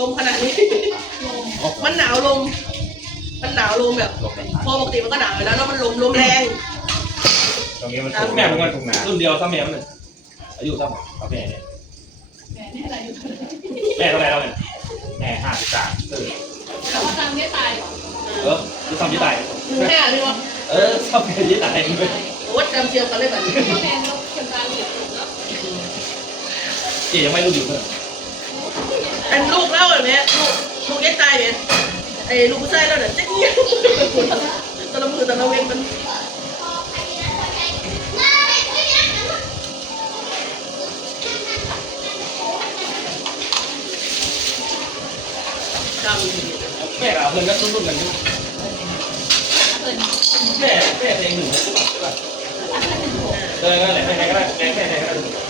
ลมขนาดนี้ มันหนาวลม มันหนาวลมแบบลมเป็นพอปกติมันก็หนาวอยู่แล้วแล้วมันลมลมแรง ตรงนี้มันแม่ผมว่ารุ่นเดียวซ้ำแม่มันเลยอายุซ้ำกับแม่เนี่ยแม่นี่อะไรอยู่แม่เท่าไหร่แล้วเนี่ยแม่ห้าสิบสามเออแต่ว่าจำไม่ตายหรอเออคือซ้ำยี่ตายหนึ่งห้าเลยวะเออซ้ำยี่ตายเลยโอ้จำเชียวกันเลยแบบนี้ก็แม่นกคนตาเหลืองเนาะเจ๊ยังไม่รู้อยู่เลยอัน ม่ลูกลูกยัดตายเนี่ยไอ้ลูกผู้ชายแล้วเนี่ยจ๊เงี้ยตะละมือตะละเวนมันจำแม่กับเพื่อนก็รุ่นๆกันใช่ไหมแม่แม่เพลงหนึ่งใช่ป่ะเออนั่นแหละแม่ก็ได้แม่แม่แม่ก็ได้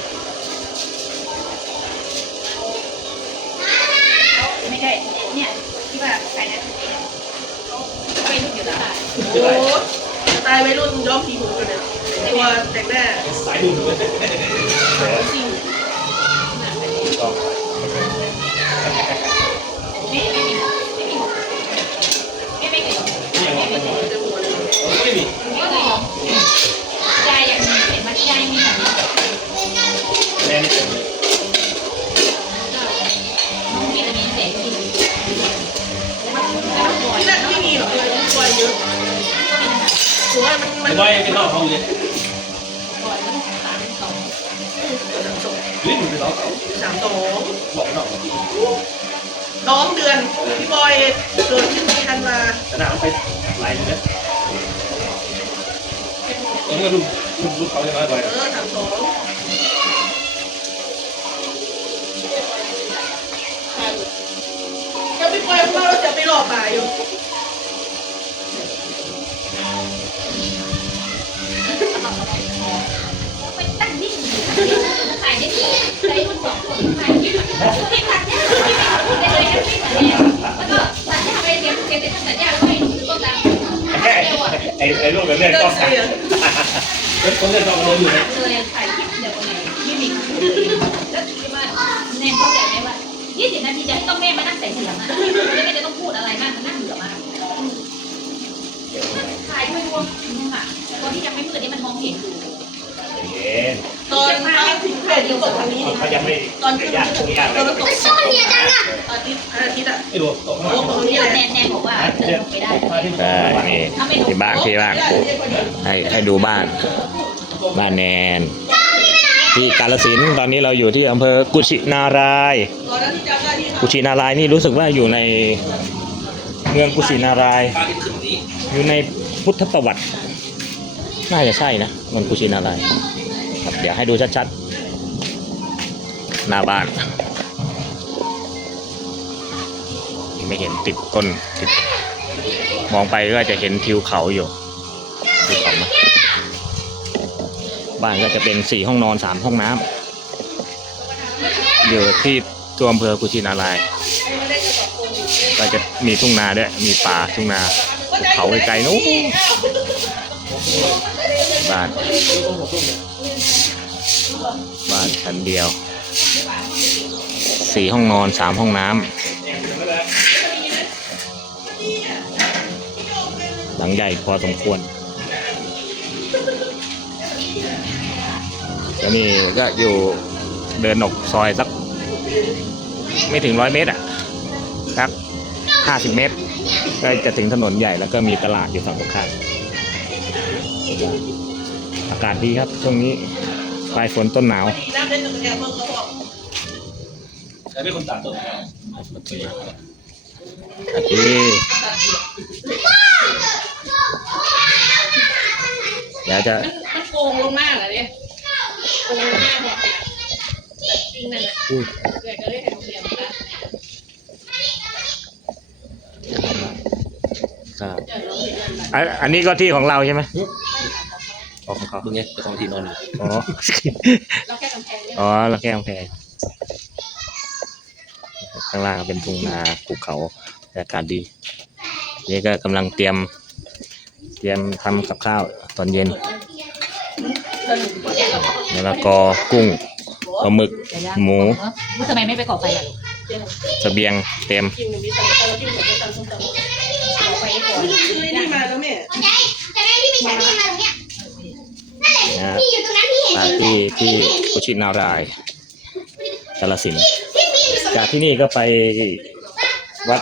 เนี่ยที่ว่าใครนะเป็นอยู่แล้วโอ้ตายวัยรุ่นย้อมสีผมกันเนี่ยตัวแต่งหน้าสายดูดเลยสิ่งไม่ไม่มีไม่มีไม่ไม่เคยนี่ยังไม่ไม่เลยไม่ พี่บอยเกิดที่ธันวาแต่หน้าไปหลายเลยตอนนี้ก็รุ่นรุ่นรุ่นเขาจะน้อยกว่าเออสามสองแล้วพี่บอยว่าเราจะไปหลอกป่าอยู่ไปตั้งนิ่งถ่ายได้ดีใช้คนสองคนถ่ายที่ที่ถ่ายเนี่ยที่ ไม่พูดได้ลยนะที่สัญญาแล้วก็สัญญาไปเตรียมเตรียมสัญญาแล้วให้หนูต้องการเร็วอ่ไอ้ไอ้ลูกแบบนเดิก็นสั่งเห็นคนเล่นก็เล่นอยู่นะเลยถ่ายคลิปเดี๋ยวคนไหนยี่มิกแล้วคิดว่าแนนเข้าใจไหมว่ายี่สิบนาทีจะให้ต้องแม่มานั่งใส่เสียงอะแล้วก็จะต้องพูดอะไรมากมันน่าเบื่อมากถ่ายด้วยรวมนึงอะตอนที่ยังไม่มืดนี่มันมองเห็นอยู่เย็น ตอนเขาถึงแผ่นที่ตกทางนี้นี่เขายังไม่ตอนขึ้นญาติญาติตอนตกซ่อนเนี่ยจังอะอาทิตย์อาทิตย์อะไม่รู้ตกมาโอ้ตรงนี้แหละแนนแนนบอกว่าเดินไปได้ได้นี่ที่บ้านที่บ้านให้ให้ดูบ้าน บ้านแนนที่กาลสินธุ์ตอนนี้เราอยู่ที่อำเภอกุชินารายตอนนั้นที่จำได้ที่กุชินารายนี่รู้สึกว่าอยู่ในเมืองกุชินาราย อยู่ในพุทธประวัติ น่าจะใช่นะเมืองกุชินารายครับ เดี๋ยวให้ดูชัดๆ หน้าบ้าน ไม่เห็นติดต้นติด มองไปก็จะเห็นทิวเขาอยู่ทิวเขาไหมบ้านก็จะเป็นสี่ห้องนอนสามห้องน้ำอยู่ที่ตัวอำเภอกุชินารายก็จะมีทุ่งนาด้วย มีป่าทุ่งนาภูเขาไกลๆนู้นบ้าน ชั้นเดียว สี่ห้องนอนสามห้องน้ำหลังใหญ่พอสมควร แล้วนี่ก็อยู่เดินออกซอยสัก ไม่ถึงร้อยเมตรอะสักห้าสิบเมตร ก็จะถึงถนนใหญ่แล้วก็มีตลาดอยู่ฝั่งตรงข้ามอากาศดีครับช่วงนี้ ปลายฝนต้นหนาวดีนะเล่นกับแกเมืองเขาบอกแต่เป็นคนตัดต้นโอเคเดี๋ยวจะมันมันโกงลงมากเหรอเนี่ยโกงลงมากเนี่ยจริงนั่นแหละอุ้ยเกิดก็เลยแถวเดียวกันครับเจอเราเห็นกันแบบอันอันนี้ก็ที่ของเราใช่ไหมอ๋อของ เขามึงไงเจ้าของที่นอนอยู่อ๋อเราแค่กำแพงเนี่ยอ๋อเราแก้กำแพงข้างล่างก็เป็นทุ่งนาภูเขาบรรยากาศดี นี่ก็กำลังเตรียม เตรียมทำกับข้าวตอนเย็นแล้วก็กอกุ้งปลาหมึก หมูทำไมไม่ไปก่อไฟอะเสบียงเต็มกินมีแต่เรากินแต่เราต้องต้องก่อไฟก่อนซื้อนี่มาแล้วแม่ ที่ที่กุชินารายณ์กาลสินธุ์จากที่นี่ก็ไปวัด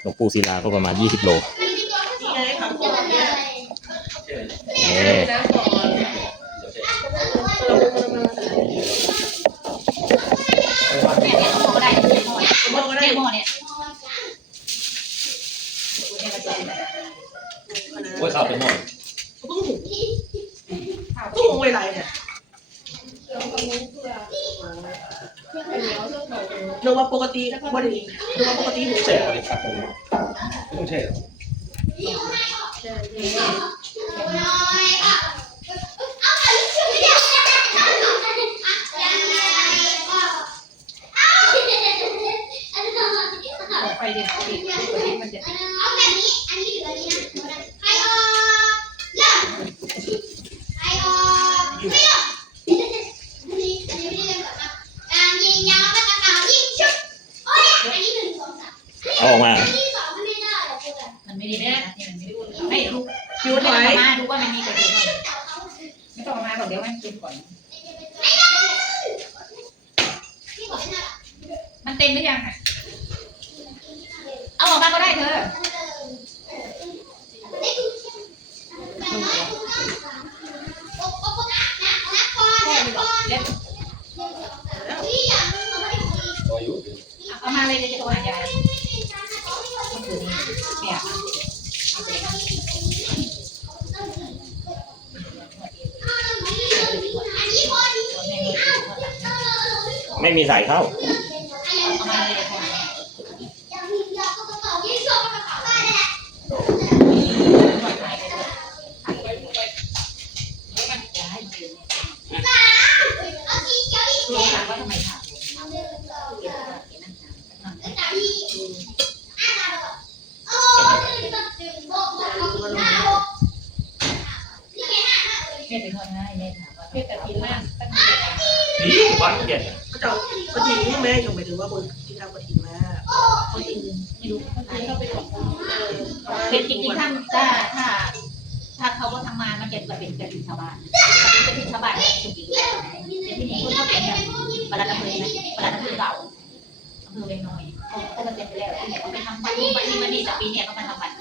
หลวงปู่ศิลาก็ประมาณ 20 โลนี่ไงผักกาดเนี่ยเอ๊ะน้ำก่อนเรามามาเนี่ยเนี่ยหม้อได้เนี่ยหม้อเนี่ยหม้อก็ได้เนี่ยหม้อเนี่ยโอ้ยข้าวเป็นหม้อเพิ่งหุงเพิ่งหุงเวลาเนี่ย นึกว่าปกติวันนี้นึกว่าปกติหุงแช่เสร็จอครับไม่ต้องแช่หรอกก่อไฟเดี๋ยวปิดมันจะ เอาแบบนี้ อันนี้เหลือนี้นะใครออกเลิกใครออกไม่เลิกอันนี้อันนี้ไม่ได้เล่นก่อนนะการยิงยาวปากกาเก่ายิงชุดโอ้ยอันนี้หนึ่งสองสาม เอาออกมา อันนี้สองมันไม่ได้หรอกเพื่อน มันไม่ได้แน่เนี่ยมันไม่ได้ไม่ลูกคิวไม่ต้องมาดูว่ามันมีกระดูกไม่ต้องมาหรอกเดี๋ยวมันกินก่อน พี่บอกไม่ได้ มันเต็มหรือยังอะเอาออกมาก็ได้เธอ ตัวอยู่ เอามาเลยเดี๋ยวจะโทรหายายเนี่ยไม่มีสายเข้าเอา แม่ถามว่าเพชรแต่กินมากตั้งแต่นี่บ้านเปลี่ยนพระเจ้าปฏิทินแม่ยังหมายถึงว่าบนที่ทำปฏิทินมาคนอื่นไม่รู้คนอื่นเขาไปก่อนเป็นจริงๆถ้าถ้าถ้าถ้าเขาว่าทำมามันจะเป็นกระถิ่นชาวบ้านกระถิ่นชาวบ้านจริงๆที่นี่คนเขาเป็นแบบประหลัดอำเภอไหมประหลัดอำเภอเก่าอำเภอเวงน้อยเขาก็จะไปแล้วที่ไหนเขาไปทำบัตรบัตรนี้บัตรนี้แต่ปีเนี้ยเขามาทำบัตร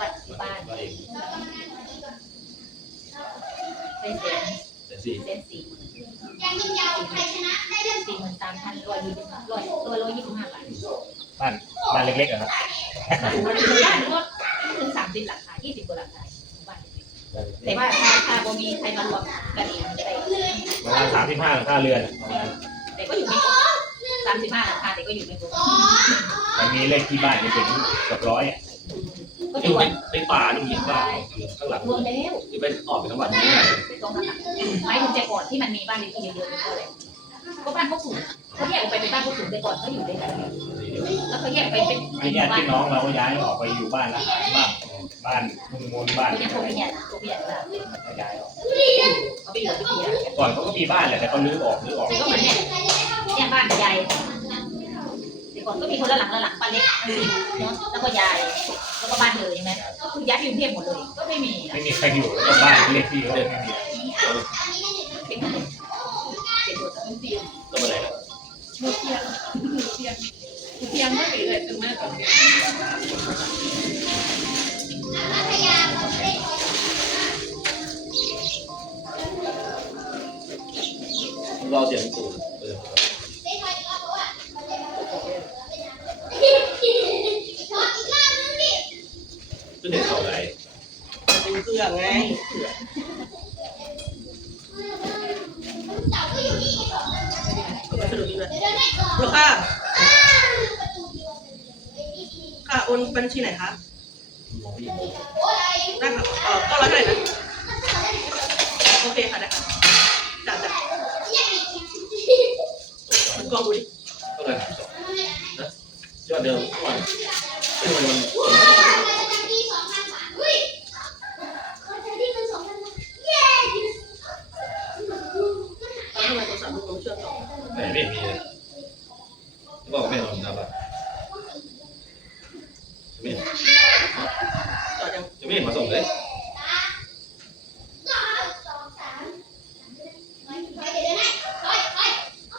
บัตรที่บ้านมาเอ งเป็นเซนแต่สี่เซนสี่หมื่นสี่หมื่นสามพันร้อยยี่สิบร้อยร้อยร้อยยี่สิบห้าบาทบ้านบ้านเล็กๆอะครับบ้านรถถึงสามสิบหลังคายี่สิบกว่าหลังคาบ้านแต่ว่าถ้าถ้าบ่มีใครมารวมกันเองได้ประมาณสามสิบห้าหลังคาเรือนประมาณแต่ก็อยู่ไม่ครบสามสิบห้าหลังคาแต่ก็อยู่ไม่ครบมันมีเลขที่บ้านจะถึงเกือบร้อยอะ ก็อถืยู่อในว่าในป่านี่มีบ้านข้างหลังรวมแล้วที่ไปออกไปทั้งวันเป็นสองหลังหมายถึงแต่ก่อนที่มันมีบ้านเลขที่เยอะๆก็เลยก็บ้านพวกสูงเขาแยกออกไปเป็นบ้านพวกสูงแต่ก่อนเขาอยู่ด้วยกันแล้วเขาแยกไปเป็นไอ้เป็นหญามู่ติบ้านพี่น้องเราก็ย้ายออกไปอยู่บ้านละหารบ้างบ้านมุงมูลบ้านเขายังโทรไปเนี่ยโทรไปเนี่ยว่าย้ายออกเขาไปอยู่ที่เนี่ยก่อนเขาก็มีบ้านแหละแต่เขาลื้อออกลื้อออกก็เหมือนเนี่ยเนี่ยบ้านยาย ก่อนก็มีคนละหลังละหลังบ้านเล็กเนาะแล้วก็ยายแล้วก็บ้านเธอใช่ไหมก็คือย้ายไปกรุงเทพหมดเลยก็ไม่มีไม่มีใครอยู่แล้วก็บ้านเลขที่เขาเลยไม่มีเป็นคนเป็นตัวเป็นตีก็ไม่ได้แล้วมือเทียงมือเทียงมือเทียงก็ไปเลยถึงมากกว่าเราเสียงตู่ Thank ไงเต่อยู่นี่ไงเลยเดี๋ยวเดินให้ก่อนลูกค่ะค่ะโอนบัญชีไหนคะได้ค่ะเออก็ร้อยเท่าไหร่นะโอเคค่ะได้ค่ะจัดจัดมันกองดูดิก็เลยนะยอดเดิมทุกวันไม่ทำไมมัน ปีสองพันสามเฮ้ยเขาจะได้เงินสองพันเย้ แล้วทำไมโทรศัพท์ลูกมันเชื่อมต่อ ไหนไม่มีบอกไม่ทำตามแบบไม่ ต่อยัง จะไม่มาส่งเลย สองสามไปไปเดี๋ยวนะไปไป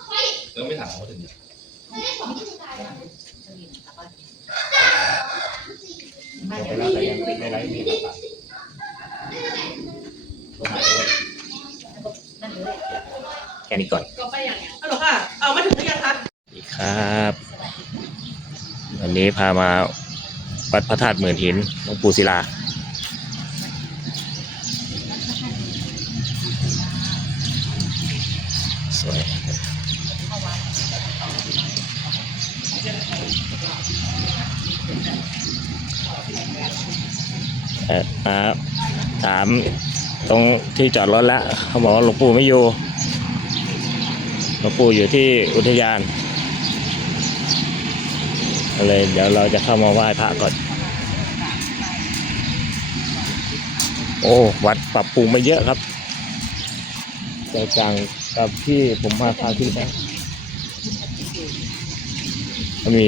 ไป แล้วไม่ถามเขาถึง ไม่ได้สองที่สุดท้าย ไม่ไลฟ์ยังไม่ไลฟ์มีแค่ นี้ก่อนก็ไปอย่างเงี้ยฮัลโหลค่ะ เอามาถึงหรือยังคะสวัสดีครับ วันนี้พามาวัดพระธาตุหมื่นหินหลวงปู่ศิลา สวยเอ่อมาถามตรงที่จอดรถแล้วเขาบอกว่าหลวงปู่ไม่อยู่ห ลวงปู่อยู่ที่อุทยานก็เลยเดี๋ยวเราจะเข้ามาไหว้พระก่อน โอ้ วัดปรับปรุงมาเยอะครับแตกต่างกับที่ผมมาคราวที่แล้วก็มี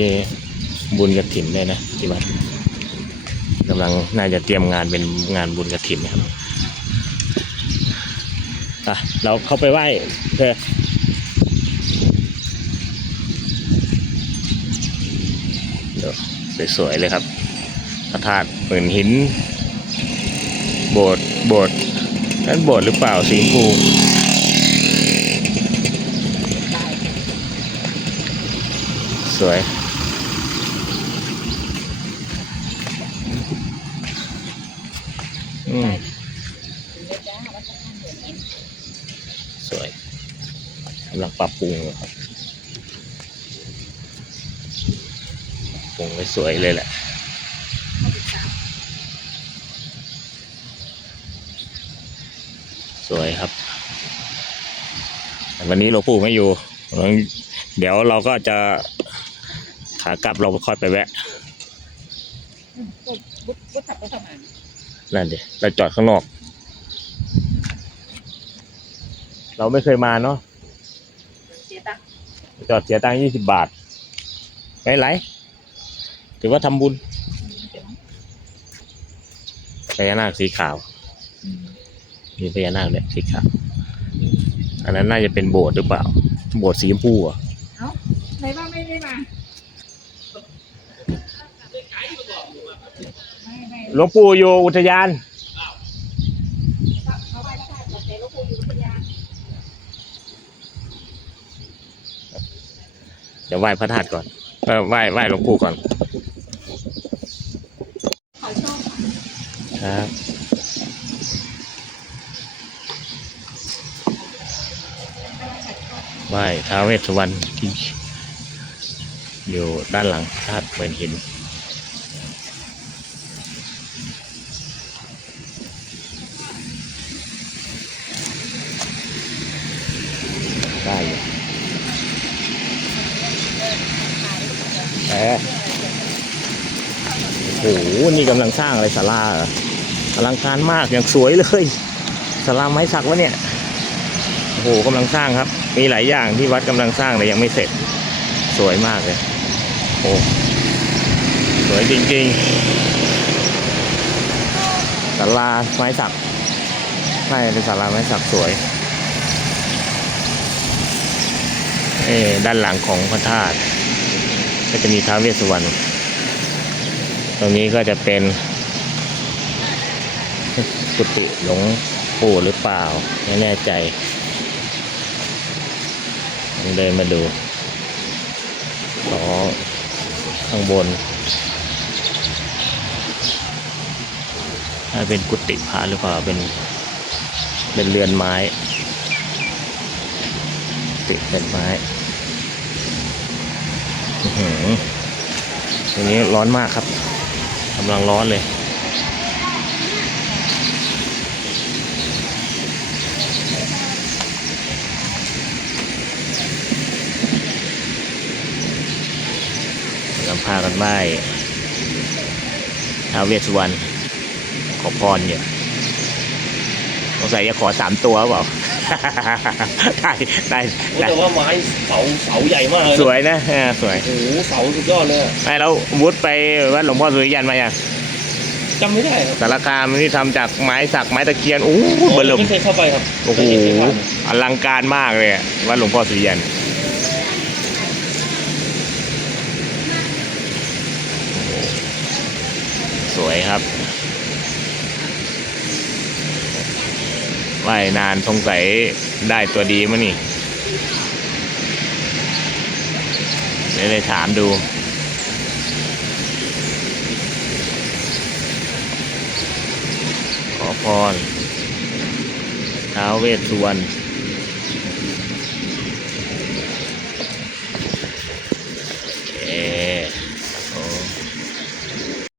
บุญกระถินด้วยนะที่วัดกำลังน่าจะเตรียมงานเป็นงานบุญกระถินนะครับอะเราเข้าไปไหว้เพื่อ สวยๆเลยครับพระธาตุเหมือนหิน โบสถ์โบสถ์นั่นโบสถ์หรือเปล่าสีชมพูสวยอืมสวยกำลังปรับปรุงอยู่ครับ ปรุงไว้ สวยเลยแหละสวยครับแต่วันนี้หลวงปู่ไม่อยู่ เดี๋ยวเราก็จะขากลับเราค่อยไปแวะบุ๊ขับไปทำไมนั่นดิเราจอดข้างนอก เราไม่เคยมาเนาะเสียตังค์จอดเสียตังค์ยี่สิบบาท ไม่เป็นไร ถือว่าทำบุญพญานาคสีขาว มีพญานาคเนี่ยสีขาว อันนั้นน่าจะเป็นโบสถ์หรือเปล่า โบสถ์สีชมพูอะไหนว่าไม่ได้มาไม่ไม่หลวงปู่อยู่อุทยาน เขาไหว้พระธาตุแต่หลวงปู่อยู่พัทยาเดี๋ยวไหว้พระธาตุก่อนเออไหว้ไหว้หลวงปู่ก่อน เขาชอบ ครับ ไหว้ท้าวเวสสุวรรณที่อยู่ด้านหลังธาตุเหมือนหินได้อยู่แหมโอ้โห นี่กำลังสร้างอะไรศาลาเหรออลังการมากอย่างสวยเลยศาลาไม้สักวะเนี่ย โอ้โหกำลังสร้างครับ มีหลายอย่างที่วัดกำลังสร้างแต่ยังไม่เสร็จ สวยมากเลยโอ้สวยจริงๆศาลาไม้สักน่เป็นศาลาไม้สักสวยเอด้านหลังของพระธาตุก็จะมีท้าวเวสสุวรรณตรงนี้ก็จะเป็นกุฏิหลวงปู่หรือเปล่า ไม่แน่ใจ เดินมาดูอ๋อข้างบนน่าเป็นกุฏิพระหรือเปล่าเป็นเป็นเรือนไม้กุฏิเรือนไม้อื้อหือทีนี้ร้อนมากครับกำลังร้อนเลย กำลังพากันไหว้ท้าวเวสสุวรรณขอพรอยู่สงสัยจะขอสามตัวเปล่า ได้ได้โอ้ได้แต่ว่าไม้เสาเสาใหญ่มากเลยสวยนะเออสวยโอ้โหเสาสุดยอดเลยอะไอ้แล้ววุฒไปวัดหลวงพ่อสุริยันมาอย่างจำไม่ได้ครับสารคามนี่ทำจากไม้สักไม้ตะเคียนโอ้โหเบลมไม่เคยเข้าไปครับโอ้โหเคยเห็นผ่านอลังการมากเลยอะวัดหลวงพ่อสุริยันโอ้โหสวย ครับ ว่ายนานสงสัยได้ตัวดีมั้งนี่เดี๋ยวเลยถามดูขอพรท้าวเวสสุวรรณ